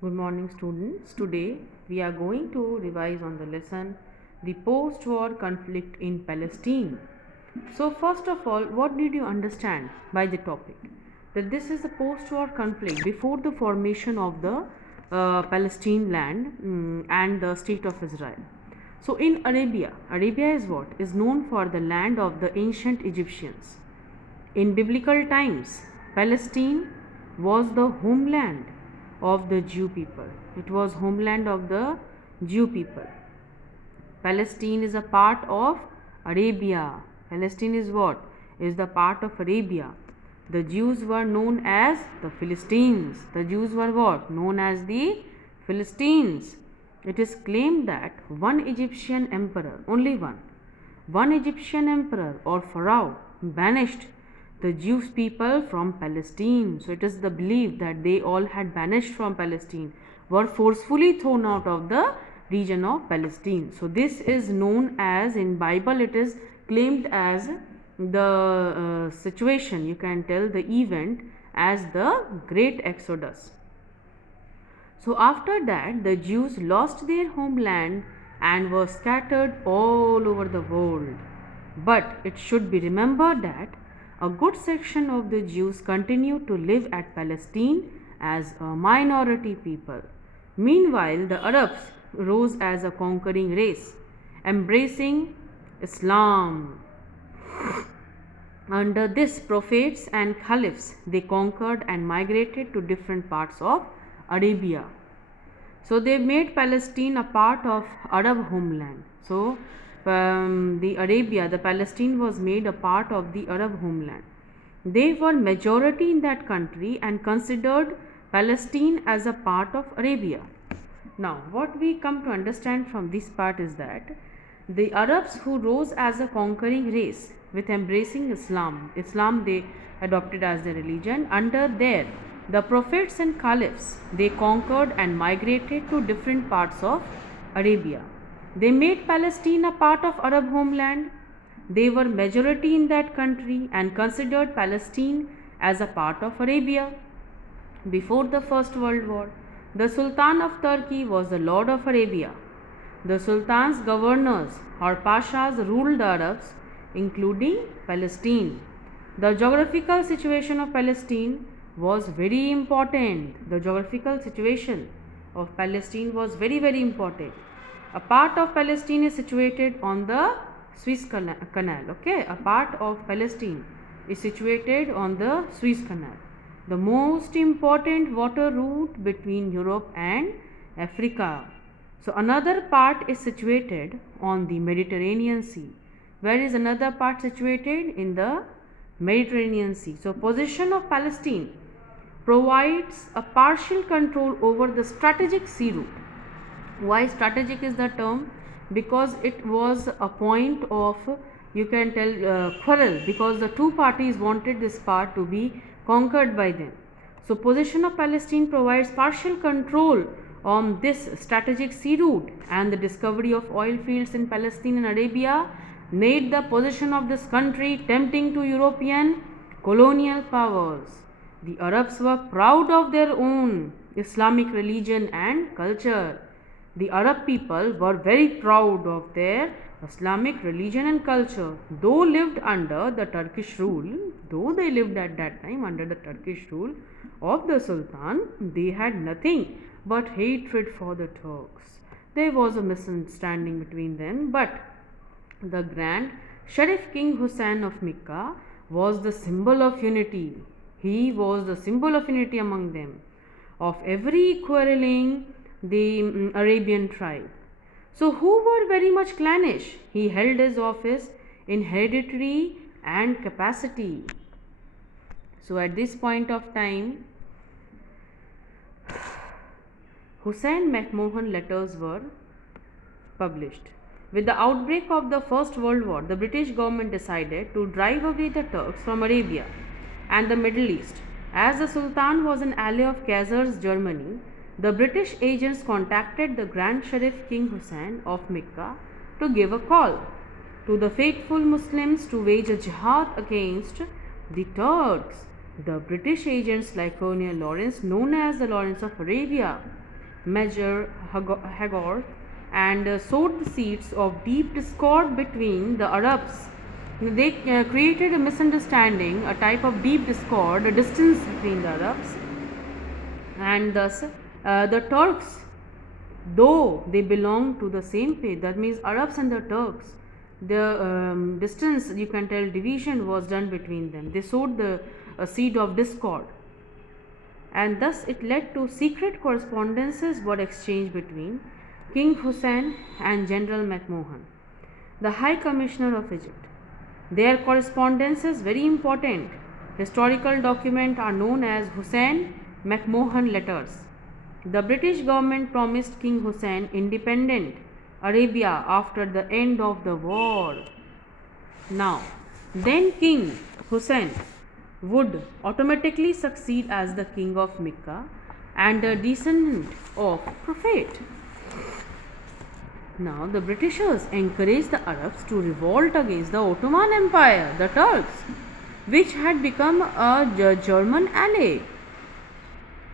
Good morning, students. Today we are going to revise on the lesson the post war conflict in Palestine. So, first of all, what did you understand by the topic? That this is a post war conflict before the formation of the Palestine land and the state of Israel. So, in Arabia, Arabia is what? Is known for the land of the ancient Egyptians. In biblical times, Palestine was the homeland of the Jew people. It was homeland of the Jew people. Palestine is a part of Arabia. Palestine is what? Is the part of Arabia. The Jews were known as the Philistines. The Jews were what? Known as the Philistines. It is claimed that one Egyptian emperor, only one Egyptian emperor or pharaoh banished the Jewish people from Palestine. So it is the belief that they all had banished from Palestine, were forcefully thrown out of the region of Palestine. So this is known as, in Bible it is claimed as the situation, you can tell the event as the Great Exodus. So after that the Jews lost their homeland and were scattered all over the world. But it should be remembered that a good section of the Jews continued to live at Palestine as a minority people. Meanwhile, the Arabs rose as a conquering race, embracing Islam. Under this, prophets and caliphs, they conquered and migrated to different parts of Arabia. So they made Palestine a part of Arab homeland. So the Palestine was made a part of the Arab homeland. They were majority in that country and considered Palestine as a part of Arabia. Now, what we come to understand from this part is that the Arabs who rose as a conquering race with embracing Islam they adopted as their religion. Under there, the prophets and caliphs, they conquered and migrated to different parts of Arabia. They made Palestine a part of Arab homeland. They were majority in that country and considered Palestine as a part of Arabia. Before the First World War, the Sultan of Turkey was the Lord of Arabia. The Sultan's governors or pashas ruled the Arabs, including Palestine. The geographical situation of Palestine was very important. The geographical situation of Palestine was very important. A part of Palestine is situated on the Suez Canal. Okay, a part of Palestine is situated on the Suez Canal, the most important water route between Europe and Africa. So another part is situated on the Mediterranean Sea. Where is another part situated? In the Mediterranean Sea. So position of Palestine provides a partial control over the strategic sea route. Why strategic is the term? Because it was a point of, you can tell, quarrel, because the two parties wanted this part to be conquered by them. So position of Palestine provides partial control on this strategic sea route, and the discovery of oil fields in Palestine and Arabia made the position of this country tempting to European colonial powers. The Arabs were proud of their own Islamic religion and culture. The Arab people were very proud of their Islamic religion and culture. Though lived under the Turkish rule, though they lived at that time under the Turkish rule of the Sultan, they had nothing but hatred for the Turks. There was a misunderstanding between them, but the grand Sharif King Hussein of Mecca was the symbol of unity. He was the symbol of unity among them, of every quarreling the Arabian tribe. So who were very much clannish? He held his office in hereditary and capacity. So at this point of time, Hussein McMahon letters were published. With the outbreak of the First World War, the British government decided to drive away the Turks from Arabia and the Middle East. As the Sultan was an ally of Kaiser's Germany, the British agents contacted the Grand Sharif King Hussein of Mecca to give a call to the faithful Muslims to wage a jihad against the Turks. The British agents like Colonel Lawrence, known as the Lawrence of Arabia, Major Haggard, and sowed the seeds of deep discord between the Arabs. They created a misunderstanding, a type of deep discord, a distance between the Arabs, and thus the Turks, though they belong to the same faith, that means Arabs and the Turks, the distance, you can tell, division was done between them. They sowed the seed of discord, and thus it led to secret correspondences were exchanged between King Hussein and General McMahon, the High Commissioner of Egypt. Their correspondences, very important historical document, are known as Hussein McMahon letters. The British government promised King Hussein independent Arabia after the end of the war. Now, then King Hussein would automatically succeed as the king of Mecca and a descendant of Prophet. Now, the Britishers encouraged the Arabs to revolt against the Ottoman Empire, the Turks, which had become a German ally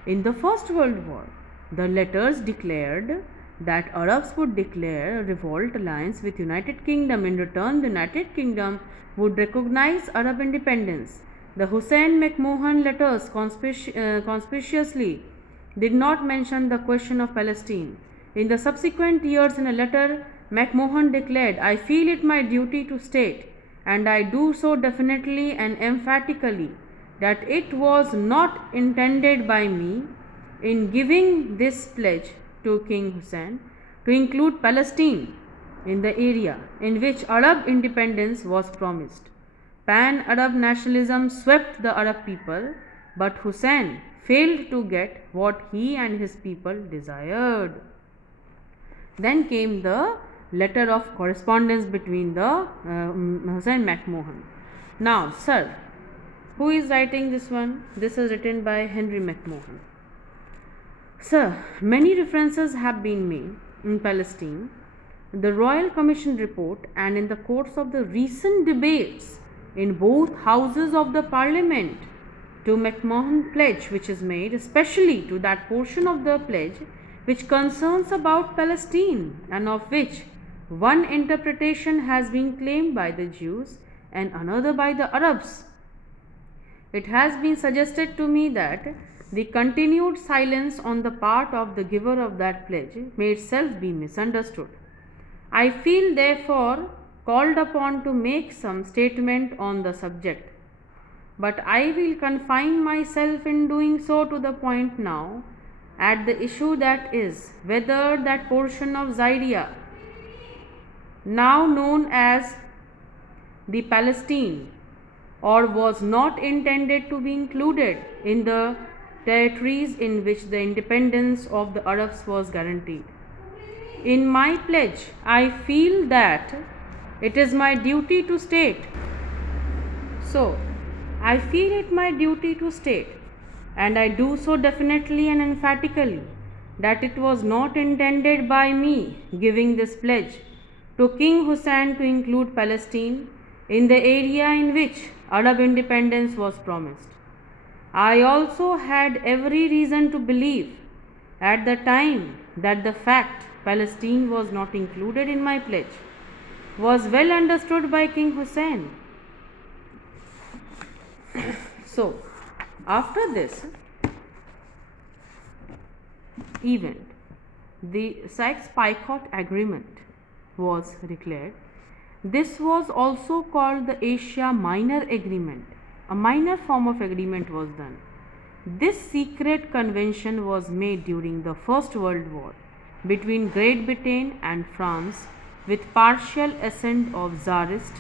in the First World War. The letters declared that Arabs would declare a revolt alliance with United Kingdom. In return, the United Kingdom would recognize Arab independence. The Hussein McMahon letters conspicuously did not mention the question of Palestine. In the subsequent years, in a letter, McMahon declared, "I feel it my duty to state, and I do so definitely and emphatically, that it was not intended by me in giving this pledge to King Hussein to include Palestine in the area in which Arab independence was promised. Pan-Arab nationalism swept the Arab people, but Hussein failed to get what he and his people desired." Then came the letter of correspondence between the Hussein McMahon. Now, sir, who is writing this one? This is written by Henry McMahon. Sir, many references have been made in Palestine, the Royal Commission report, and in the course of the recent debates in both houses of the Parliament to McMahon pledge which is made, especially to that portion of the pledge which concerns about Palestine, and of which one interpretation has been claimed by the Jews and another by the Arabs. It has been suggested to me that the continued silence on the part of the giver of that pledge may itself be misunderstood. I feel therefore called upon to make some statement on the subject, but I will confine myself in doing so to the point now at the issue, that is, whether that portion of Syria now known as the Palestine or was not intended to be included in the territories in which the independence of the Arabs was guaranteed. In my pledge, I feel that it is my duty to state. So, I feel it my duty to state, and I do so definitely and emphatically, that it was not intended by me giving this pledge to King Hussein to include Palestine in the area in which Arab independence was promised. I also had every reason to believe at the time that the fact Palestine was not included in my pledge was well understood by King Hussein. So, after this event, the Sykes-Picot Agreement was declared. This was also called the Asia Minor Agreement. A minor form of agreement was done. This secret convention was made during the First World War between Great Britain and France, with partial assent of Tsarist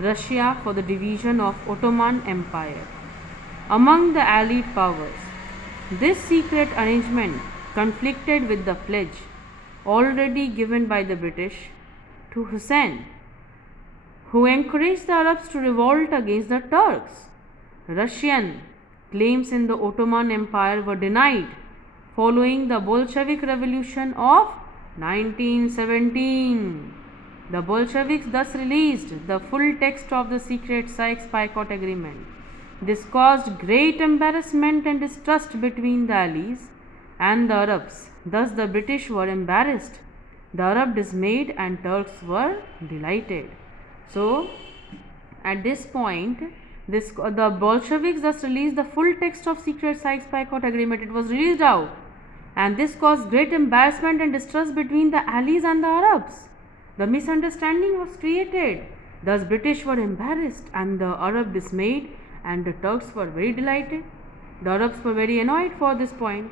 Russia for the division of Ottoman Empire among the Allied powers. This secret arrangement conflicted with the pledge already given by the British to Hussein, who encouraged the Arabs to revolt against the Turks. Russian claims in the Ottoman Empire were denied following the Bolshevik Revolution of 1917. The Bolsheviks thus released the full text of the secret Sykes-Picot Agreement. This caused great embarrassment and distrust between the allies, and the Arabs. Thus the British were embarrassed, the Arab dismayed, and Turks were delighted. So, at this point, the Bolsheviks thus released the full text of secret Sykes-Picot Agreement. It was released out, and this caused great embarrassment and distrust between the Allies and the Arabs. The misunderstanding was created. Thus, British were embarrassed, and the Arab dismayed, and the Turks were very delighted. The Arabs were very annoyed for this point,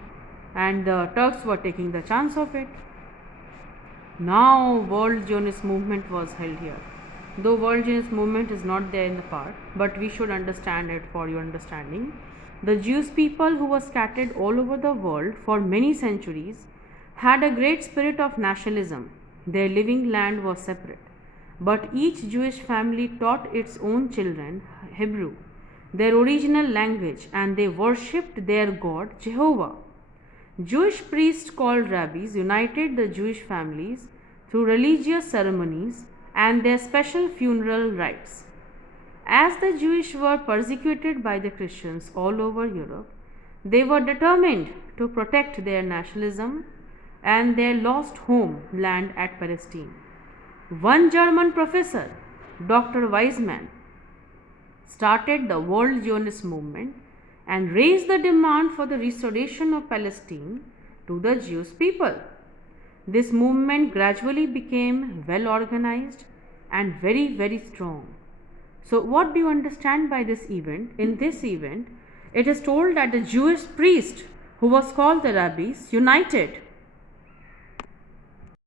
and the Turks were taking the chance of it. Now, World Zionist movement was held here. Though World Zionist movement is not there in the part, but we should understand it for your understanding. The Jewish people who were scattered all over the world for many centuries had a great spirit of nationalism. Their living land was separate, but each Jewish family taught its own children Hebrew, their original language, and they worshipped their God Jehovah. Jewish priests called rabbis united the Jewish families through religious ceremonies and their special funeral rites. As the Jewish were persecuted by the Christians all over Europe, they were determined to protect their nationalism and their lost homeland at Palestine. One German professor, Dr. Weizmann, started the World Zionist movement and raised the demand for the restoration of Palestine to the Jewish people. This movement gradually became well organized and very strong. So, what do you understand by this event? In this event, it is told that the Jewish priest, who was called the rabbis, united